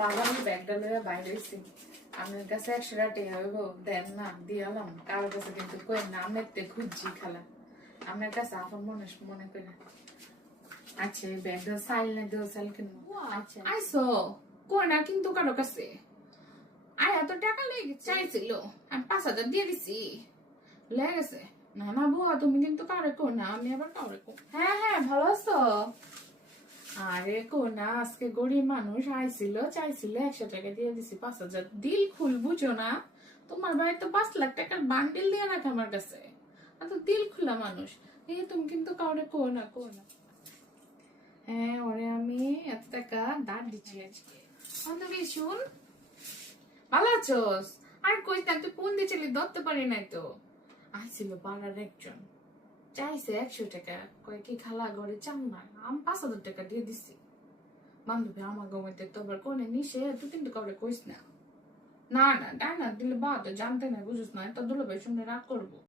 বাবা আমি ব্যাগটা লইয়া বাইরে হইছি। আমার কাছে 100 টাকা হইব, দেন না দিয়ালাম। কারোর কাছে কিন্তু কই না, আমি একটু খুঁজছি খালা। আমার কাছে আপন মনে করে। আচ্ছা এই ব্যাগটা সাইল না দিও, সাইল কিনবো। আচ্ছা আইসো কই না কিন্তু কারো কাছে আয় এত টাকা লেগে চাইছিল, আমি 5,000 দিয়ে দিছি, লেগেছে। না না বুয়া তুমি কিন্তু কারে কো না, আমি আবার কারে কো। হ্যাঁ হ্যাঁ ভালো আছো? আরে কো না, আজকে গরিব মানুষ আইছিল, চাইছিল 100 টাকা দিয়ে দিছি, 5,000 দিল খুল, বুঝো না? তোমার ভাই তো 5 লাখ টাকার বান্ডিল দিয়ে রাখে আমার কাছে, তো দিল খুলা মানুষ। এই তুমি কিন্তু কাউরে কো না, কো না। হ্যাঁ ওরে আমি এত টাকা দাঁড় দিচ্ছি আজকে। বান্ধবী শুন, ভালো আছোস? আর কইস না, তুই ফোন দিয়েছিলি ধরতে পারি নাই তো। আইছিল পাড়ার একজন, চাইছে 100 টাকা, কয় কি খালা ঘরে চান না, আমি 5,000 টাকা দিয়ে দিছি। বান্ধবী আমার গমতে তো আবার কোনে নিষে, তুই কিন্তু কাউরে কইস না। না না ডানা দিলে বা তো জানতে না, বুঝিস না, এটা দুলো ভাই শুনে রাগ করবো।